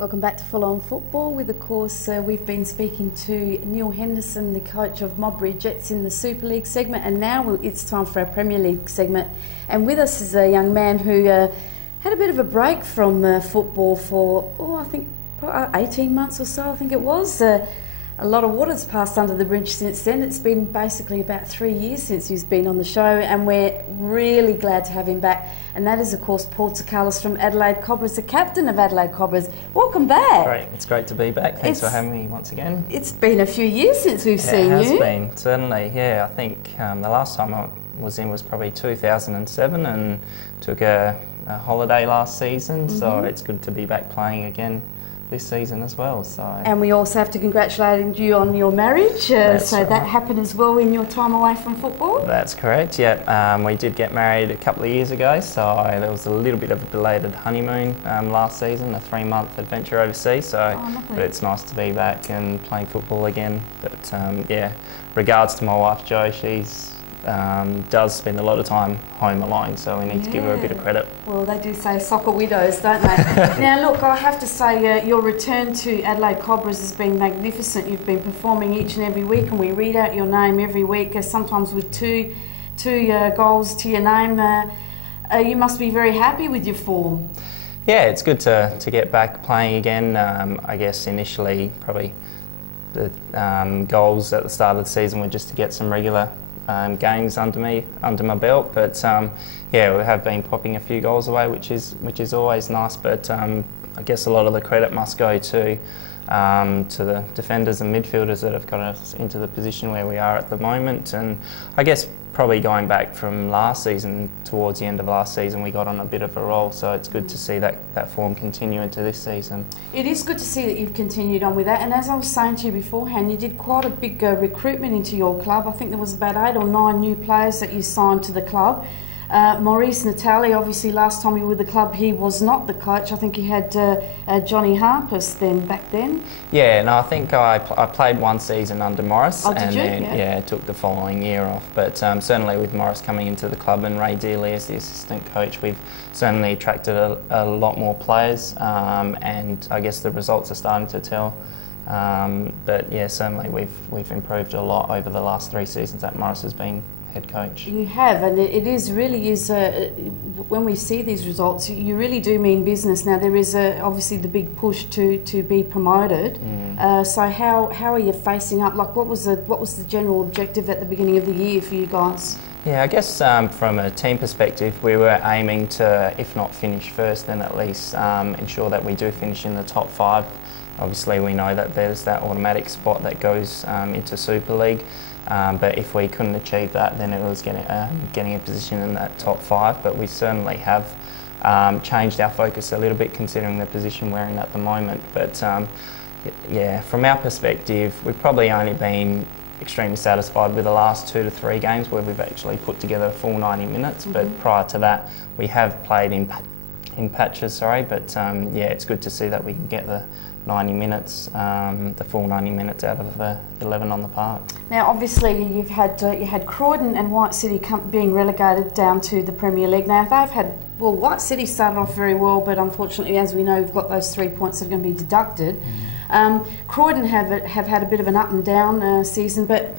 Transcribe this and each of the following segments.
Welcome back to Full On Football. With, of course, we've been speaking to Neil Henderson, the coach of Modbury Jets in the Super League segment, and now it's time for our Premier League segment. And with us is a young man who had a bit of a break from football for, I think, 18 months or so, I think it was. A lot of water's passed under the bridge since then. It's been basically about 3 years since he's been on the show, and we're really glad to have him back. And that is, of course, Paul Tsoukalas from Adelaide Cobras, the captain of Adelaide Cobras. Welcome back. Great, it's great to be back. Thanks for having me once again. It's been a few years since we've seen you. It has been, certainly, yeah. I think the last time I was in was probably 2007 and took a holiday last season, so it's good to be back playing again this season as well. And we also have to congratulate you on your marriage. That happened as well in your time away from football. That's correct. Yeah, we did get married a couple of years ago, so there was a little bit of a belated honeymoon last season, a 3-month adventure overseas. But it's nice to be back and playing football again. But yeah, regards to my wife Jo, she's does spend a lot of time home alone, so we need to give her a bit of credit. Well, they do say soccer widows, don't they? Now look, I have to say your return to Adelaide Cobras has been magnificent. You've been performing each and every week, and we read out your name every week, sometimes with two goals to your name. You must be very happy with your form. Yeah, it's good to get back playing again. I guess initially probably the goals at the start of the season were just to get some regular games under my belt, but yeah, we have been popping a few goals away, which is always nice. But I guess a lot of the credit must go to the defenders and midfielders that have got us into the position where we are at the moment. And I guess probably going back from last season, towards the end of last season, we got on a bit of a roll, so it's good to see that form continue into this season. It is good to see that you've continued on with that, and as I was saying to you beforehand, you did quite a big recruitment into your club. I think there was about 8 or 9 new players that you signed to the club. Maurice Natali, obviously last time you were with the club, he was not the coach. I think he had Johnny Harpus back then. Yeah, no, I think I played 1 season under Morris, and then took the following year off. But certainly with Morris coming into the club and Ray Dealey as the assistant coach, we've certainly attracted a lot more players, and I guess the results are starting to tell. But yeah, certainly we've improved a lot over the last 3 seasons that Morris has been head coach. You have, and it really is. When we see these results, you really do mean business. Now there is obviously the big push to be promoted. So how are you facing up? Like what was the general objective at the beginning of the year for you guys? Yeah, I guess from a team perspective, we were aiming to, if not finish first, then at least ensure that we do finish in the top 5. Obviously, we know that there's that automatic spot that goes into Super League. But if we couldn't achieve that, then it was getting a position in that top 5. But we certainly have changed our focus a little bit, considering the position we're in at the moment. But yeah, from our perspective, we've probably only been extremely satisfied with the last 2 to 3 games where we've actually put together a full 90 minutes. But prior to that, we have played in patches. But yeah, it's good to see that we can get the 90 minutes, the full 90 minutes out of the 11 on the park. Now, obviously, you had Croydon and White City being relegated down to the Premier League. Now, White City started off very well, but unfortunately, as we know, we've got those 3 points that are going to be deducted. Croydon have had a bit of an up and down season, but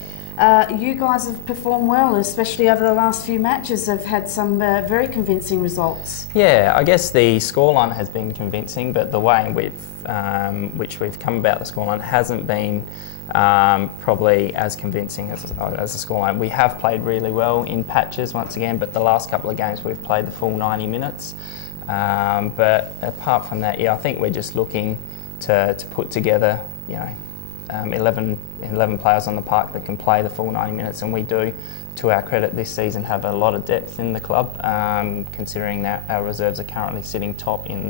you guys have performed well, especially over the last few matches. Have had some very convincing results. Yeah, I guess the scoreline has been convincing, but the way in which we've come about the scoreline hasn't been probably as convincing as the scoreline. We have played really well in patches once again, but the last couple of games we've played the full 90 minutes. But apart from that, yeah, I think we're just looking to put together, 11 players on the park that can play the full 90 minutes, and we do, to our credit this season, have a lot of depth in the club, considering that our reserves are currently sitting top in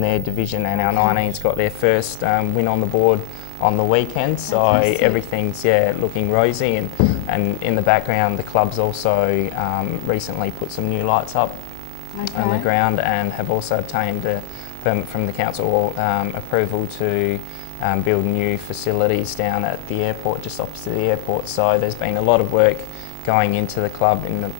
their division, and our 19's got their first win on the board on the weekend, so everything's looking rosy, and in the background the club's also recently put some new lights up on the ground, and have also obtained a permit from the council approval to build new facilities down at the airport, just opposite the airport. So there's been a lot of work going into the club, and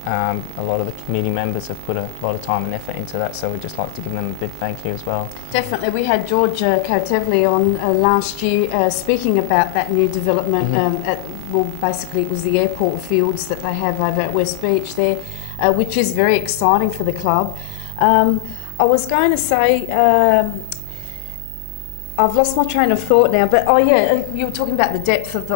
a lot of the committee members have put a lot of time and effort into that, so we'd just like to give them a big thank you as well. Definitely. We had George Kotevli on last year speaking about that new development basically it was the airport fields that they have over at West Beach there, which is very exciting for the club. I was going to say, I've lost my train of thought now, but you were talking about the depth of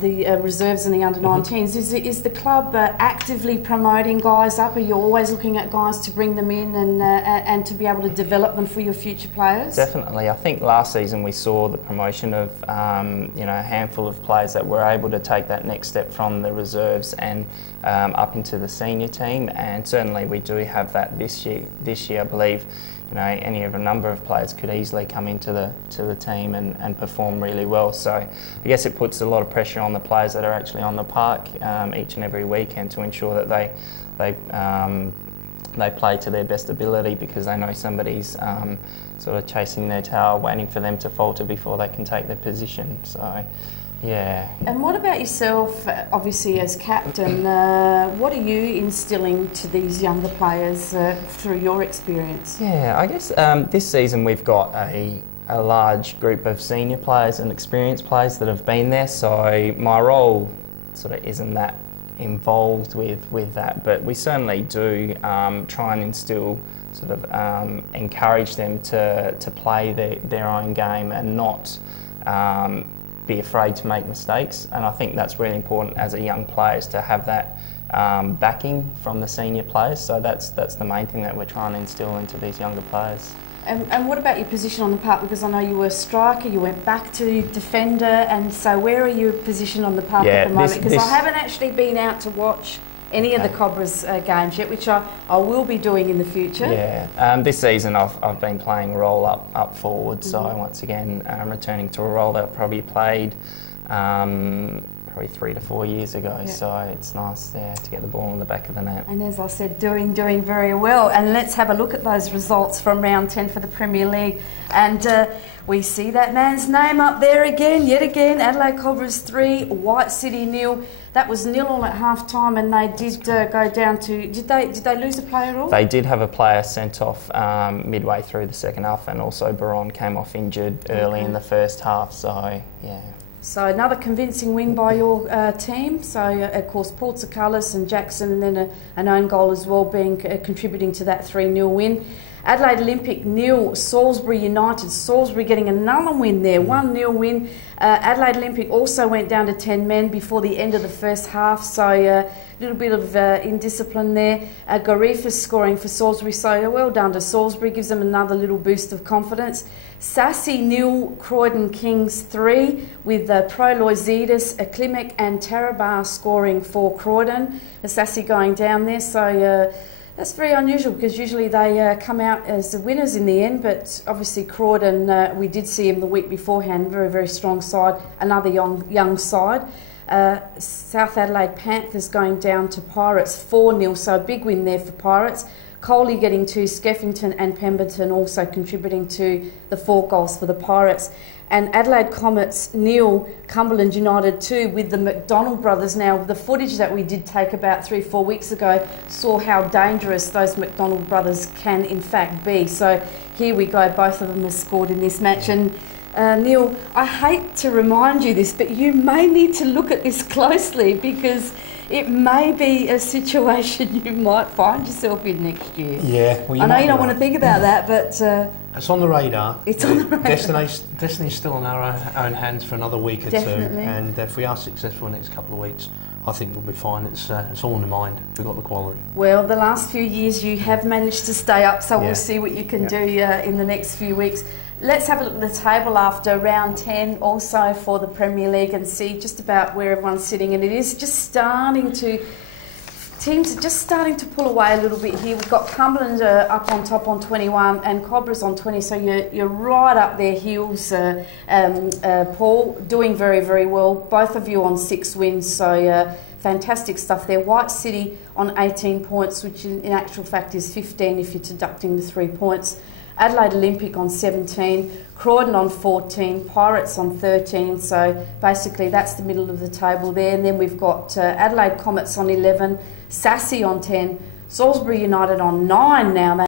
the reserves and the under-19s. Is the club actively promoting guys up? Are you always looking at guys to bring them in and to be able to develop them for your future players? Definitely. I think last season we saw the promotion of a handful of players that were able to take that next step from the reserves and up into the senior team, and certainly we do have that this year. This year, I believe, any of a number of players could easily come into the team and perform really well. So I guess it puts a lot of pressure on the players that are actually on the park each and every weekend to ensure that they play to their best ability, because they know somebody's sort of chasing their tail, waiting for them to falter before they can take their position. So. Yeah. And what about yourself, obviously as captain? What are you instilling to these younger players through your experience? Yeah, I guess this season we've got a large group of senior players and experienced players that have been there, so my role sort of isn't that involved with that, but we certainly do try and instill, sort of encourage them to play their own game and not be afraid to make mistakes. And I think that's really important as a young player, is to have that backing from the senior players. So that's the main thing that we're trying to instill into these younger players. And what about your position on the park? Because I know you were a striker, you went back to defender, and so where are you positioned on the park at the moment? Because I haven't actually been out to watch any of the Cobras games yet, which I will be doing in the future. Yeah, this season I've been playing a role up forward, so once again returning to a role that I probably played probably 3 to 4 years ago, so it's nice to get the ball in the back of the net. And as I said, doing very well. And let's have a look at those results from round 10 for the Premier League. And we see that man's name up there yet again. Adelaide Cobras 3, White City 0. That was 0-0 at half time, and they did go down to... Did they lose a player at all? They did have a player sent off midway through the second half, and also Baron came off injured early in the first half, so yeah. So another convincing win by your team. So of course Paul Tsoukalas and Jackson, and then an own goal as well, being contributing to that 3-0 win. Adelaide Olympic 0, Salisbury United. Salisbury getting another win there, 1-0 win. Adelaide Olympic also went down to 10 men before the end of the first half, so a little bit of indiscipline there. Garifas scoring for Salisbury, so well done to Salisbury, gives them another little boost of confidence. Sassy 0, Croydon Kings 3, with Pro Loisidis, Klimek and Tarabar scoring for Croydon. Sassy going down there, so that's very unusual, because usually they come out as the winners in the end, but obviously Croydon, we did see him the week beforehand, very strong side, another young side. South Adelaide Panthers going down to Pirates 4-0, so a big win there for Pirates. Coley getting 2, Skeffington and Pemberton also contributing to the 4 goals for the Pirates. And Adelaide Comets 0, Cumberland United 2, with the McDonald brothers. Now, the footage that we did take about 3-4 weeks ago saw how dangerous those McDonald brothers can in fact be. So here we go, both of them have scored in this match. And Neil, I hate to remind you this, but you may need to look at this closely, because it may be a situation you might find yourself in next year. Yeah, well, I know you don't want to think about that, but... it's on the radar. It's on the radar. Destiny's still in our own hands for another week or Definitely. 2, and if we are successful in the next couple of weeks, I think we'll be fine. It's all in the mind. We've got the quality. Well, the last few years you have managed to stay up, so we'll see what you can do in the next few weeks. Let's have a look at the table after round 10 also for the Premier League and see just about where everyone's sitting. And it is just starting to... Teams are just starting to pull away a little bit here. We've got Cumberland up on top on 21 and Cobras on 20. So you're right up their heels, Paul, doing very well. Both of you on 6 wins, so fantastic stuff there. White City on 18 points, which in actual fact is 15 if you're deducting the 3 points. Adelaide Olympic on 17, Croydon on 14, Pirates on 13. So basically that's the middle of the table there. And then we've got Adelaide Comets on 11, Sassy on 10, Salisbury United on 9 now.